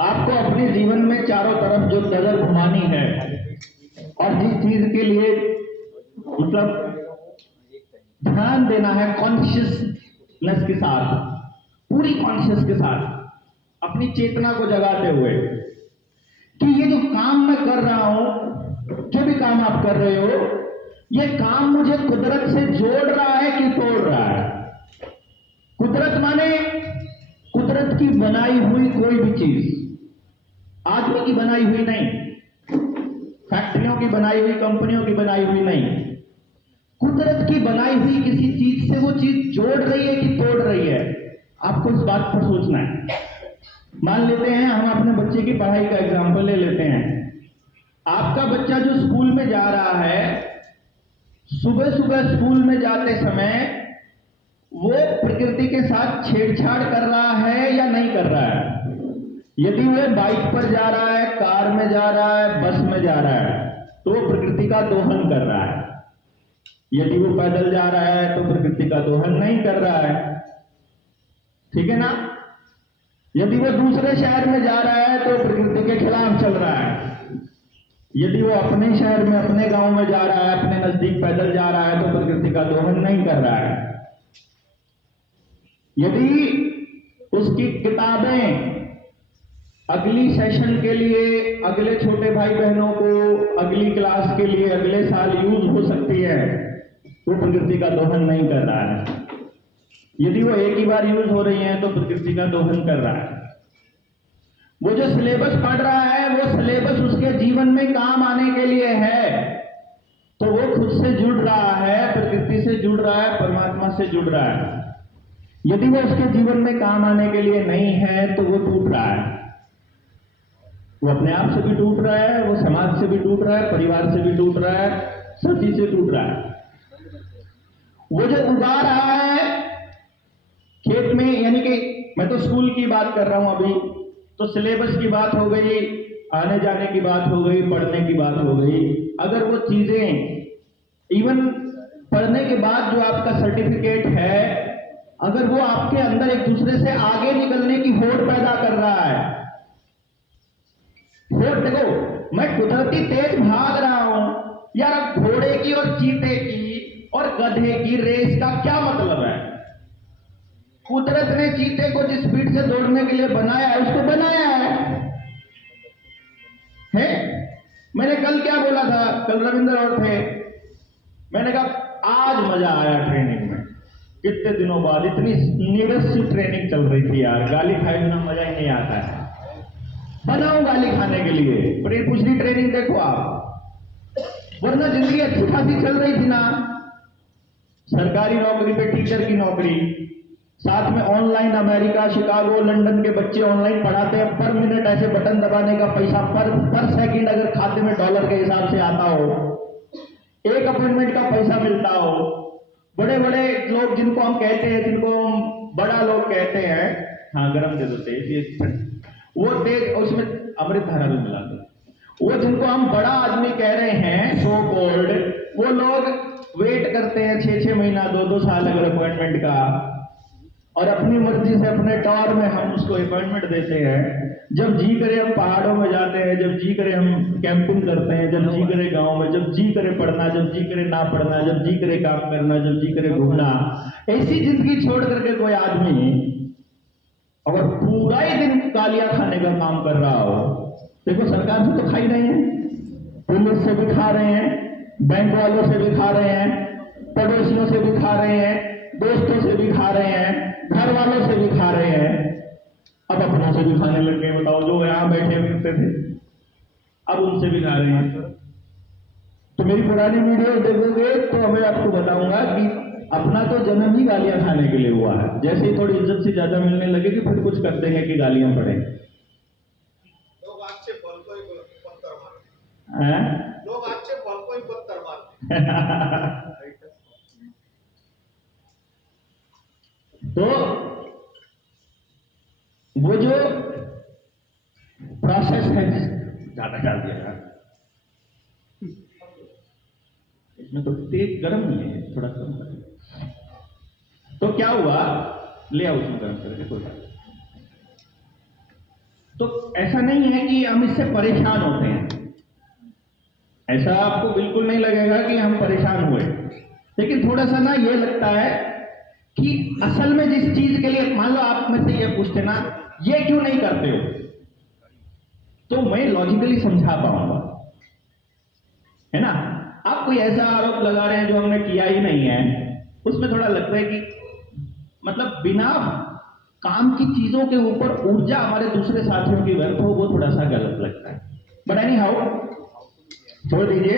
आपको अपने जीवन में चारों तरफ जो नजर घुमानी है और जिस चीज के लिए मतलब ध्यान देना है कॉन्शियसनेस के साथ, पूरी कॉन्शियस के साथ, अपनी चेतना को जगाते हुए कि ये जो काम मैं कर रहा हूं, जो भी काम आप कर रहे हो, ये काम मुझे कुदरत से जोड़ रहा है कि तोड़ रहा है। कुदरत माने कुदरत की बनाई हुई कोई भी चीज, आदमी की बनाई हुई नहीं, फैक्ट्रियों की बनाई हुई, कंपनियों की बनाई हुई नहीं, कुदरत की बनाई हुई किसी चीज से वो चीज जोड़ रही है कि तोड़ रही है। आपको इस बात पर सोचना है। मान लेते हैं हम अपने बच्चे की पढ़ाई का एग्जाम्पल ले लेते हैं। आपका बच्चा जो स्कूल में जा रहा है, सुबह सुबह स्कूल में जाते समय वो प्रकृति के साथ छेड़छाड़ कर रहा है या नहीं कर रहा है? यदि वो बाइक पर जा रहा है, कार में जा रहा है, बस में जा रहा है, तो वो प्रकृति का दोहन कर रहा है। यदि वो पैदल जा रहा है तो प्रकृति का दोहन नहीं कर रहा है, ठीक है ना? यदि वो दूसरे शहर में जा रहा है तो प्रकृति के खिलाफ चल रहा है। यदि वो अपने शहर में, अपने गांव में जा रहा है, अपने नजदीक पैदल जा रहा है, तो प्रकृति का दोहन नहीं कर रहा है। यदि उसकी किताबें अगली सेशन के लिए, अगले छोटे भाई बहनों को अगली क्लास के लिए अगले साल यूज हो सकती है, वो प्रकृति का दोहन नहीं कर रहा है। यदि वो एक ही बार यूज हो रही है तो प्रकृति का दोहन कर रहा है। वो जो सिलेबस पढ़ रहा है, वो सिलेबस उसके जीवन में काम आने के लिए है, तो वो खुद से जुड़ रहा है, प्रकृति से जुड़ रहा है, परमात्मा से जुड़ रहा है। यदि वो उसके जीवन में काम आने के लिए नहीं है तो वो टूट रहा है। वो अपने आप से भी टूट रहा है, वो समाज से भी टूट रहा है, परिवार से भी टूट रहा है, सब चीज से टूट रहा है। वो जो उगा रहा है खेत में, यानी कि मैं तो स्कूल की बात कर रहा हूं अभी, तो सिलेबस की बात हो गई, आने जाने की बात हो गई, पढ़ने की बात हो गई। अगर वो चीजें इवन पढ़ने के बाद जो आपका सर्टिफिकेट है, अगर वो आपके अंदर एक दूसरे से आगे निकलने की होड़ पैदा कर रहा है, होड़, देखो मैं कुदरती तेज भाग रहा हूं यार, घोड़े की और चीते की और गधे की रेस का क्या मतलब है? कुदरत ने चीते को जिस स्पीड से दौड़ने के लिए बनाया है, उसको बनाया है? मैंने कल क्या बोला था, कल रविंद्र और थे, मैंने कहा आज मजा आया ट्रेनिंग में। कितने दिनों बाद इतनी नीरस सी ट्रेनिंग चल रही थी यार, गाली खाए बिना मजा ही नहीं आता है। बनाओ गाली खाने के लिए, पर पिछली ट्रेनिंग देखो आप, वरना जिंदगी अच्छी खासी चल रही थी ना। सरकारी नौकरी पे टीचर की नौकरी, साथ में ऑनलाइन अमेरिका, शिकागो, लंदन के बच्चे ऑनलाइन पढ़ाते हैं, पर मिनट ऐसे बटन दबाने का पैसा, पर सेकंड अगर खाते में डॉलर के हिसाब से आता हो, एक अपॉइंटमेंट का पैसा मिलता हो। बड़े बड़े लोग जिनको हम कहते हैं, जिनको हम बड़ा लोग कहते हैं, हाँ गरम दे दो तेज, वो तेज, उसमें अमृत धारा भी मिला दो, वो जिनको हम बड़ा आदमी कह रहे हैं, सो कॉल्ड, वो लोग वेट करते हैं 6-6 महीना, 2-2 साल अगर अपॉइंटमेंट का, और अपनी मर्जी से अपने टॉर में हम उसको अपॉइंटमेंट देते हैं। जब जी करे हम पहाड़ों में जाते हैं, जब जी करे हम कैंपिंग करते हैं, जब जी करे गांव में, जब जी करे पढ़ना, जब जी करे ना पढ़ना, जब जी करे काम करना, जब जी करे घूमना। ऐसी जिंदगी छोड़ करके कोई आदमी अगर पूरा ही दिन गालियां खाने का काम कर रहा हो, देखो सरकार से तो खा ही रहे हैं, पुलिस से भी खा रहे हैं, बैंक वालों से भी खा रहे हैं, पड़ोसियों से भी खा रहे हैं, दोस्तों से भी खा रहे हैं, घर वालों से भी खा रहे हैं, अब अपनों से भी खाने लग गए। बताओ, जो यहां बैठे फिरते थे अब उनसे भी खा रहे हैं। तो मेरी पुरानी वीडियो देखोगे तो मैं आपको बताऊंगा कि अपना तो जन्म ही गालियां खाने के लिए हुआ है। जैसे ही थोड़ी इज्जत से ज्यादा मिलने लगेगी फिर कुछ कर देंगे कि गालियां पड़े। लोग अच्छे फल को ही पत्थर मारते हैं, लोग अच्छे फल को ही पत्थर मारते हैं। तो वो जो प्रोसेस है, ज्यादा डाल दिया, इसमें तो तेज गर्म नहीं है, थोड़ा कम कर। तो क्या हुआ, ले आओ उसमें गर्म करके, कोई बात। तो ऐसा नहीं है कि हम इससे परेशान होते हैं, ऐसा आपको बिल्कुल नहीं लगेगा कि हम परेशान हुए, लेकिन थोड़ा सा ना ये लगता है कि असल में जिस चीज के लिए, मान लो आप मुझसे ये पूछते ना ये क्यों नहीं करते हो, तो मैं लॉजिकली समझा पाऊंगा, है ना। आप कोई ऐसा आरोप लगा रहे हैं जो हमने किया ही नहीं है, उसमें थोड़ा लगता है कि मतलब बिना काम की चीजों के ऊपर ऊर्जा हमारे दूसरे साथियों की व्यर्थ हो, वो थोड़ा सा गलत लगता है। बट एनी हाउ छोड़ दीजिए।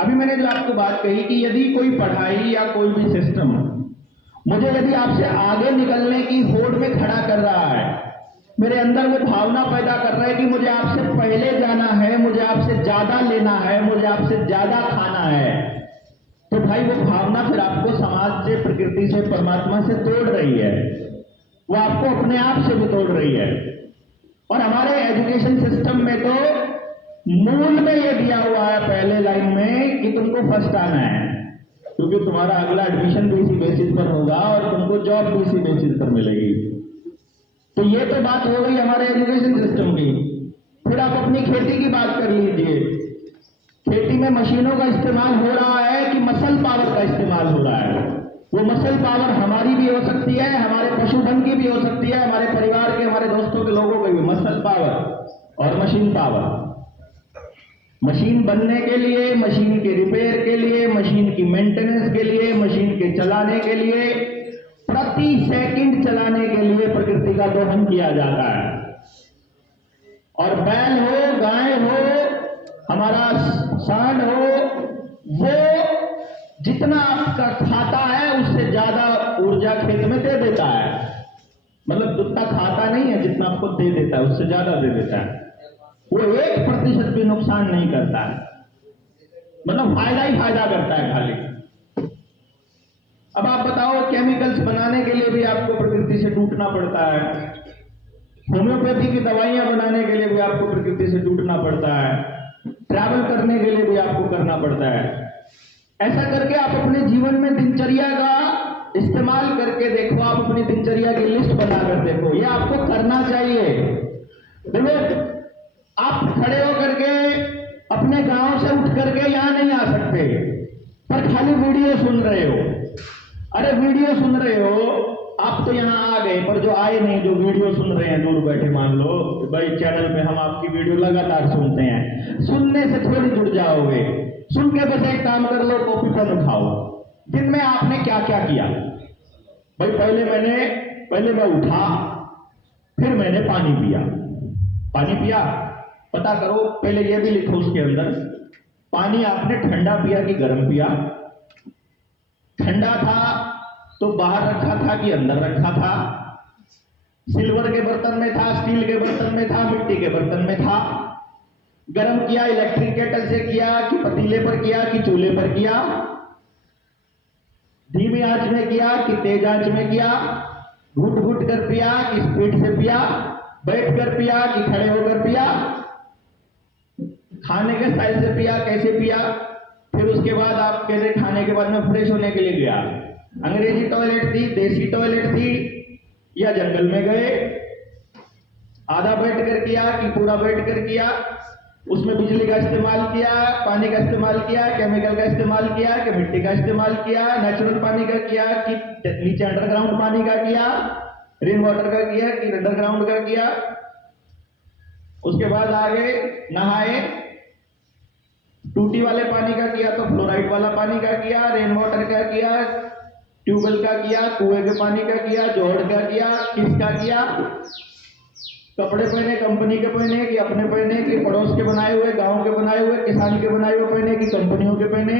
अभी मैंने जो आपको बात कही कि यदि कोई पढ़ाई या कोई भी सिस्टम मुझे यदि आपसे आगे निकलने की होड़ में खड़ा कर रहा है, मेरे अंदर वो भावना पैदा कर रहा है कि मुझे आपसे पहले जाना है, मुझे आपसे ज्यादा लेना है, मुझे आपसे ज्यादा खाना है, तो भाई वो भावना फिर आपको समाज से, प्रकृति से, परमात्मा से तोड़ रही है, वो आपको अपने आप से भी तोड़ रही है। और हमारे एजुकेशन सिस्टम में तो मूल में ये दिया हुआ है पहले लाइन में कि तुमको फर्स्ट आना है, क्योंकि तुम्हारा अगला एडमिशन भी इसी बेसिस पर होगा और तुमको जॉब भी इसी बेसिस पर मिलेगी। तो ये तो बात हो गई हमारे एजुकेशन सिस्टम की। फिर आप अपनी खेती की बात कर लीजिए, खेती में मशीनों का इस्तेमाल हो रहा है कि मसल पावर का इस्तेमाल हो रहा है। वो मसल पावर हमारी भी हो सकती है, हमारे पशुधन की भी हो सकती है, हमारे परिवार के, हमारे दोस्तों के लोगों की भी। मसल पावर और मशीन पावर, मशीन बनने के लिए, मशीन के रिपेयर के लिए, मशीन की मेंटेनेंस के लिए, मशीन के चलाने के लिए, प्रति सेकंड चलाने के लिए प्रकृति का दोहन किया जाता है। और बैल हो, गाय हो, हमारा सांड हो, वो जितना आपका खाता है उससे ज्यादा ऊर्जा खेत में दे देता है। मतलब जितना खाता नहीं है, जितना आपको दे देता है उससे ज्यादा दे देता है। वो 1% भी नुकसान नहीं करता है, मतलब फायदा ही फायदा करता है खाली। अब आप बताओ, केमिकल्स बनाने के लिए भी आपको प्रकृति से टूटना पड़ता है, होम्योपैथी की दवाइयां बनाने के लिए भी आपको प्रकृति से टूटना पड़ता है, ट्रैवल करने के लिए भी आपको करना पड़ता है। ऐसा करके आप अपने जीवन में दिनचर्या का इस्तेमाल करके देखो, आप अपनी दिनचर्या की लिस्ट बनाकर देखो, ये आपको करना चाहिए। देखो, आप खड़े होकर के अपने गांव से उठ करके यहां नहीं आ सकते, पर खाली वीडियो सुन रहे हो। अरे वीडियो सुन रहे हो, आप तो यहां आ गए, पर जो आए नहीं, जो वीडियो सुन रहे हैं दूर बैठे, मान लो भाई चैनल पे हम आपकी वीडियो लगातार सुनते हैं, सुनने से थोड़ी जुड़ जाओगे। सुन के बस एक काम कर लो, कॉपी पेन उठाओ, दिन में आपने क्या क्या किया। भाई पहले मैं उठा, फिर मैंने पानी पिया। पता करो, पहले ये भी लिखो उसके अंदर, पानी आपने ठंडा पिया कि गर्म पिया। ठंडा था तो बाहर रखा था कि अंदर रखा था, सिल्वर के बर्तन में था, स्टील के बर्तन में था, मिट्टी के बर्तन में था। गर्म किया इलेक्ट्रिक केटल से किया कि पतीले पर किया कि चूल्हे पर किया, धीमी आंच में किया कि तेज आंच में किया, घुट घुट कर पिया कि स्पीड से पिया, बैठ कर पिया कि खड़े होकर पिया, खाने के स्टाइल से पिया, कैसे पिया। फिर उसके बाद आप कहते खाने के बाद में फ्रेश होने के लिए गया, अंग्रेजी टॉयलेट थी, देसी टॉयलेट थी, या जंगल में गए, आधा बैठ कर किया कि पूरा बैठ कर किया, उसमें बिजली का इस्तेमाल किया, पानी का इस्तेमाल किया, केमिकल का इस्तेमाल किया कि मिट्टी का इस्तेमाल किया, नेचुरल पानी का किया कि नीचे अंडरग्राउंड पानी का किया, रेन वाटर का किया कि अंडरग्राउंड का किया। उसके बाद आगे नहाए, टूटी वाले पानी का किया तो फ्लोराइड वाला पानी का किया, रेन वाटर का किया, ट्यूबवेल का किया, कुएं के पानी का किया, जोड़ का किया, किसका किया, कपड़े पहने कंपनी के पहने कि अपने पहने कि पड़ोस के बनाए हुए, गांव के बनाए हुए, किसान के बनाए हुए पहने कि कंपनियों के पहने।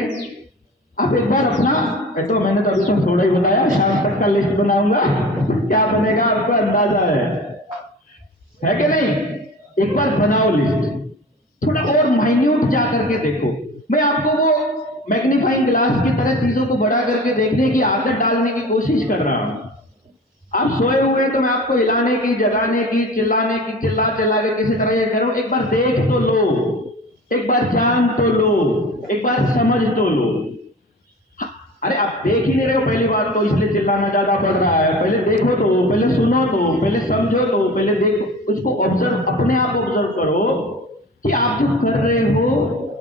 आप एक बार अपना, तो मैंने तो अभी तक थोड़ा ही बताया, शाम तक का लिस्ट बनाऊंगा, क्या बनेगा आपको अंदाजा है कि नहीं। एक बार बनाओ लिस्ट, थोड़ा और माइन्यूट जा करके देखो। मैं आपको वो मैग्नीफाइंग ग्लास की तरह चीजों को बड़ा करके देखने की आदत डालने की कोशिश कर रहा हूं। आप सोए हुए तो मैं आपको हिलाने की, जगाने की, चिल्लाने की, चिल्ला के किसी तरह ये करूं, एक बार देख तो लो, एक बार जान तो लो, एक बार समझ तो लो। अरे आप देख ही नहीं रहे हो पहली बार, तो इसलिए चिल्लाना ज्यादा पड़ रहा है। पहले देखो तो, पहले सुनो तो, पहले समझो तो, पहले देखो, उसको ऑब्जर्व, अपने आप ऑब्जर्व करो कि आप जो कर रहे हो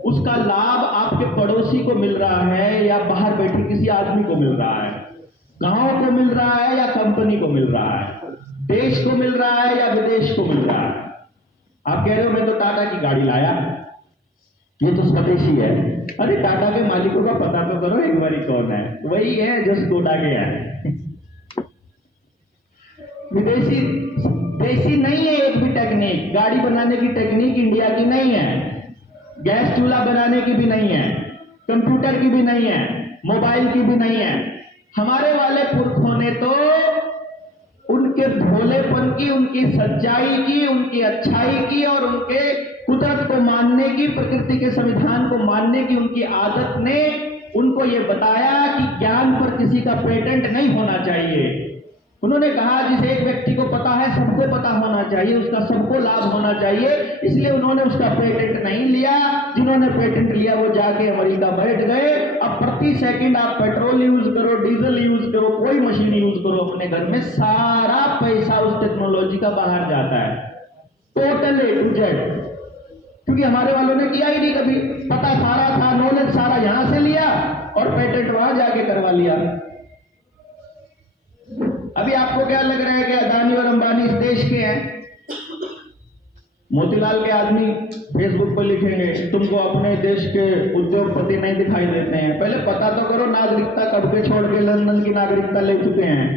उसका लाभ आपके पड़ोसी को मिल रहा है या बाहर बैठे किसी आदमी को मिल रहा है, गांव को मिल रहा है या कंपनी को मिल रहा है, देश को मिल रहा है या विदेश को मिल रहा है। आप कह रहे हो मैं तो टाटा की गाड़ी लाया, ये तो स्वदेशी है। अरे टाटा के मालिकों का पता तो करो एक बारी कौन है। वही है जो स्कोडा के है। विदेशी देशी नहीं है एक भी टेक्निक। गाड़ी बनाने की टेक्निक इंडिया की नहीं है, गैस चूल्हा बनाने की भी नहीं है, कंप्यूटर की भी नहीं है, मोबाइल की भी नहीं है। हमारे वाले पुरखों ने तो उनके भोलेपन की, उनकी सच्चाई की, उनकी अच्छाई की और उनके कुदरत को मानने की, प्रकृति के संविधान को मानने की उनकी आदत ने उनको ये बताया कि ज्ञान पर किसी का पेटेंट नहीं होना चाहिए। उन्होंने कहा जिस एक व्यक्ति को पता है सबको पता होना चाहिए, उसका सबको लाभ होना चाहिए, इसलिए उन्होंने उसका पेटेंट नहीं लिया। जिन्होंने पेटेंट लिया वो जाके अमेरिका बैठ गए। अब प्रति सेकंड आप पेट्रोल यूज करो, डीजल यूज करो, कोई मशीन यूज करो अपने घर में, सारा पैसा उस टेक्नोलॉजी का बाहर जाता है, टोटल ए टू जेड। क्योंकि हमारे वालों ने किया ही नहीं कभी, पता सारा था, नॉलेज सारा यहां से लिया और पेटेंट वहां जाके करवा लिया। अभी आपको क्या लग रहा है कि अदानी और अंबानी इस देश के हैं? मोतीलाल के आदमी फेसबुक पर लिखेंगे तुमको अपने देश के उद्योगपति नहीं दिखाई देते हैं। पहले पता तो करो नागरिकता कब के छोड़ के लंदन की नागरिकता ले चुके हैं।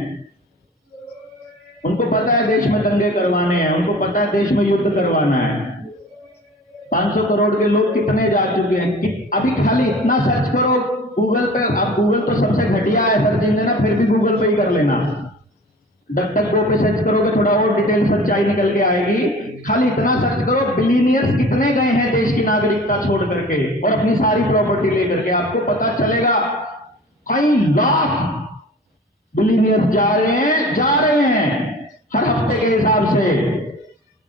उनको पता है देश में दंगे करवाने हैं, उनको पता है देश में युद्ध करवाना है। 500 करोड़ के लोग कितने जा चुके हैं कि अभी खाली इतना सर्च करो गूगल पे। अब गूगल तो सबसे घटिया है सर्च इंजन है, फिर भी गूगल पे ही कर लेना। डक.गो पे सर्च करोगे थोड़ा और डिटेल सच्चाई निकल के आएगी। खाली इतना सर्च करो बिलियनियर्स कितने गए हैं देश की नागरिकता छोड़ करके और अपनी सारी प्रॉपर्टी लेकर के, आपको पता चलेगा कई लाख बिलियनियर्स जा रहे हैं हर हफ्ते के हिसाब से।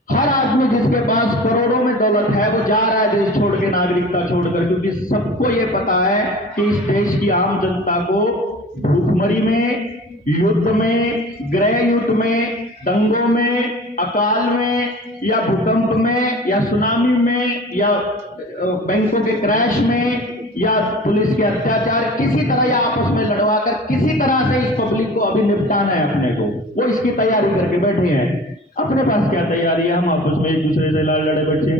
हर आदमी जिसके पास करोड़ों में दौलत है वो जा रहा है देश छोड़ के, नागरिकता छोड़कर, क्योंकि सबको ये पता है कि इस देश की आम जनता को भूखमरी में, युद्ध में, गृह युद्ध में, दंगों में, अकाल में या भूकंप में या सुनामी में या बैंकों के क्रैश में या पुलिस के अत्याचार, किसी तरह या आपस में लड़वाकर किसी तरह से इस पब्लिक को अभी निपटाना है अपने को। वो इसकी तैयारी करके बैठे हैं। अपने पास क्या तैयारी है? हम आपस में एक दूसरे से लड़े बैठे।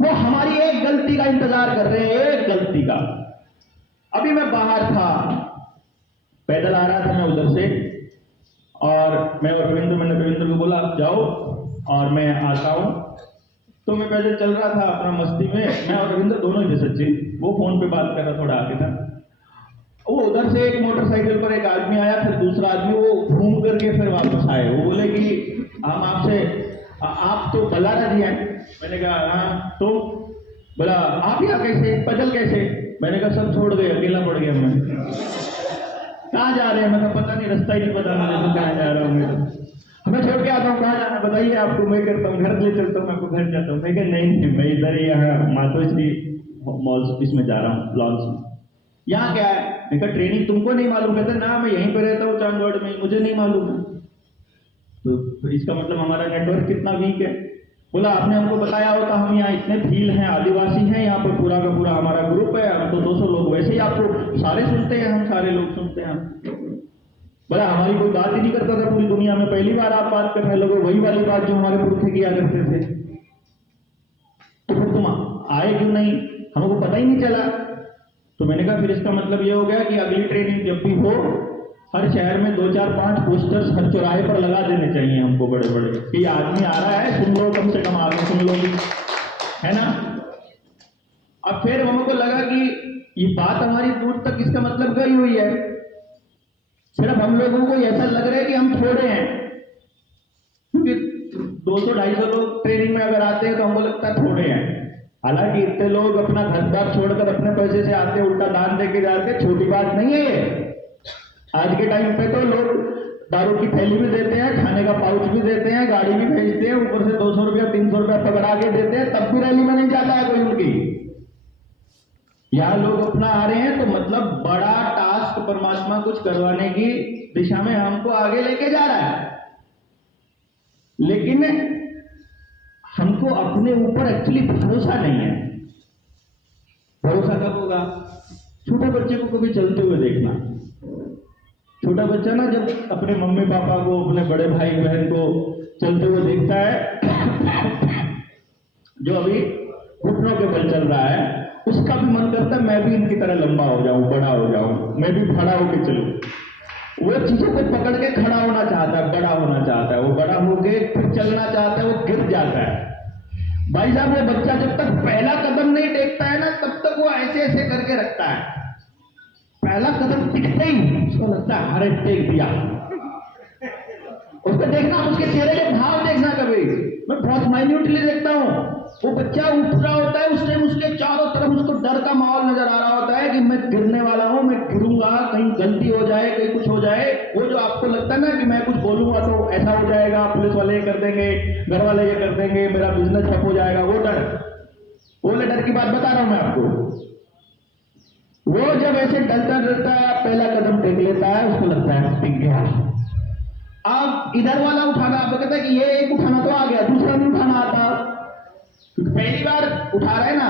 वो हमारी एक गलती का इंतजार कर रहे हैं, एक गलती का। अभी मैं बाहर था, पैदल आ रहा था मैं उधर से, और मैंने रविंद्र को बोला आप जाओ और मैं आता हूं। तो मैं पैदल चल रहा था अपना मस्ती में, मैं और रविंद्र दोनों ही थे सच्ची। वो फोन पे बात कर रहा, थोड़ा आगे था। वो उधर से एक मोटरसाइकिल पर एक आदमी आया, फिर दूसरा आदमी, वो घूम करके फिर वापस आए। वो बोले कि हम आपसे, आप तो बल्लारा जी हैं। मैंने कहा हाँ। तो बोला आप यहाँ कैसे, पैदल कैसे? मैंने कहा सब छोड़ गए, अकेला पड़ गया मैं। कहाँ जा रहे हैं? मैं पता नहीं, रास्ता ही नहीं पता मुझे तो कहाँ जा रहा हूँ। मैं छोड़ के आता हूँ, कहाँ जाना बताइए आपको। मैं करता हूँ घर ले चलता हूँ, मैं आपको घर जाता हूँ। मैं कहा नहीं, मैं इधर यहाँ मातोश्री मॉल्स इसमें जा रहा हूँ, लॉन्स में। यहाँ क्या है? मैं कहा ट्रेनिंग तुमको नहीं मालूम? कहते ना मैं यहीं पे रहता हूँ चांदगढ़ में, मुझे नहीं मालूम है। तो इसका मतलब हमारा नेटवर्क कितना वीक है। बोला आपने हमको बताया होता, हम यहाँ इतने भील हैं, आदिवासी हैं, यहाँ पर पूरा का पूरा हमारा ग्रुप है, हम तो 200 लोग, वैसे ही आपको सारे सुनते हैं, हम सारे लोग सुनते हैं। बोला हमारी कोई बात ही नहीं करता था पूरी दुनिया में, पहली बार आप बात करने लगे, वही वाली बात जो हमारे पुरखे किया करते थे। तो फिर तुम आए क्यों नहीं? हमको पता ही नहीं चला। तो मैंने कहा फिर इसका मतलब ये हो गया कि अगली ट्रेनिंग जब भी हो, हर शहर में 2, 4, 5 पोस्टर्स हर चौराहे पर लगा देने चाहिए हमको, बड़े बड़े, कि आदमी आ रहा है, सुन लो, कम से कम आगे सुन लो, है ना। अब फिर हमको लगा कि ये बात हमारी दूर तक इसका मतलब गई हुई है। सिर्फ हम लोगों को ऐसा लग रहा है कि हम थोड़े हैं, क्योंकि 200-250 लोग ट्रेनिंग में अगर आते हैं तो हमको लगता है थोड़े हैं। हालांकि इतने लोग अपना घर बार छोड़कर अपने पैसे से आते, उल्टा दान देके जाते, छोटी बात नहीं है ये। आज के टाइम पे तो लोग दारू की थैली भी देते हैं, खाने का पाउच भी देते हैं, गाड़ी भी भेजते हैं, ऊपर से 200 रुपया 300 रुपया पकड़ा के देते हैं, तब भी रैली में नहीं जाता है कोई उनकी। यहाँ लोग अपना आ रहे हैं तो मतलब बड़ा टास्क परमात्मा कुछ करवाने की दिशा में हमको आगे लेके जा रहा है। लेकिन हमको अपने ऊपर एक्चुअली भरोसा नहीं है। भरोसा कब होगा? छोटे बच्चे को कभी चलते हुए देखना। छोटा बच्चा ना जब अपने मम्मी पापा को, अपने बड़े भाई बहन को चलते हुए देखता है, जो अभी घुटनों के बल चल रहा है, उसका भी मन करता है मैं भी इनकी तरह लंबा हो जाऊं, बड़ा हो जाऊं, मैं भी खड़ा होकर चलूं। वो चीजों को पकड़ के खड़ा होना चाहता है, बड़ा होना चाहता है। वो बड़ा होके फिर चलना चाहता है, वो गिर जाता है। भाई साहब, वो बच्चा जब तक पहला कदम नहीं टेकता है ना, तब तक वो ऐसे ऐसे करके रखता है। पहला कदम टिकते ही उसको लगता है अरे टेक दिया। उसको देखना, उसके चेहरे के भाव देखना। कभी मैं बहुत माइन्यूटली देखता हूं, वो बच्चा उठ रहा होता है, उस टाइम उसके चारों तरफ उसको डर का माहौल नजर आ रहा होता है कि मैं गिरने वाला हूं, मैं गिरूंगा, कहीं गलती हो जाए, कहीं कुछ हो जाए। वो जो आपको लगता है ना कि मैं कुछ बोलूंगा तो ऐसा हो जाएगा, पुलिस वाले ये कर देंगे, घर वाले ये कर देंगे, मेरा बिजनेस ठप हो जाएगा, वो डर, वो डर की बात बता रहा हूं मैं आपको। वो जब ऐसे डरता डरता पहला कदम टेक लेता है, उसको लगता है टिक गया। अब इधर वाला उठाना, आपको कहता है कि ये एक उठाना तो आ गया, दूसरा नहीं उठाना आता। पहली बार उठा रहा है ना,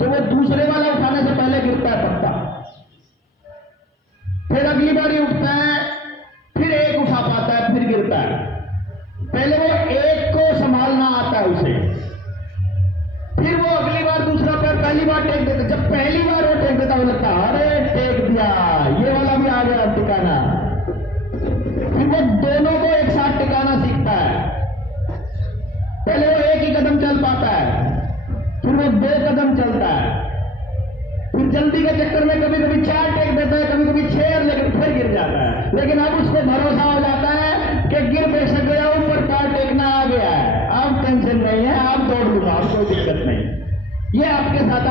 तो वो दूसरे वाला उठाने से पहले गिरता है पक्का। फिर अगली बार ही उठता है, फिर एक उठा पाता है, फिर गिरता है। पहले वो एक को संभालना आता है उसे, फिर वो अगली बार दूसरा पैर पहली बार टेक देता। जब पहली बार वो टेक देता, वो लगता है अरे टेक दिया, ये वाला भी आ गया टिकाना। फिर वो दोनों को एक साथ टिकाना सीखता है। पहले वो एक ही कदम चल पाता है, फिर वो 2 कदम चलता है, फिर जल्दी के चक्कर में कभी कभी 4 टेक देता है, कभी कभी 6, लेकिन फिर गिर जाता है। लेकिन अब उसको भरोसा हो जाता है कि गिर बेशक गया हूं, पर पैर टेकना आ गया है, अब टेंशन नहीं है, अब दौड़ लूंगा, अब कोई दिक्कत नहीं। ये आपके साथ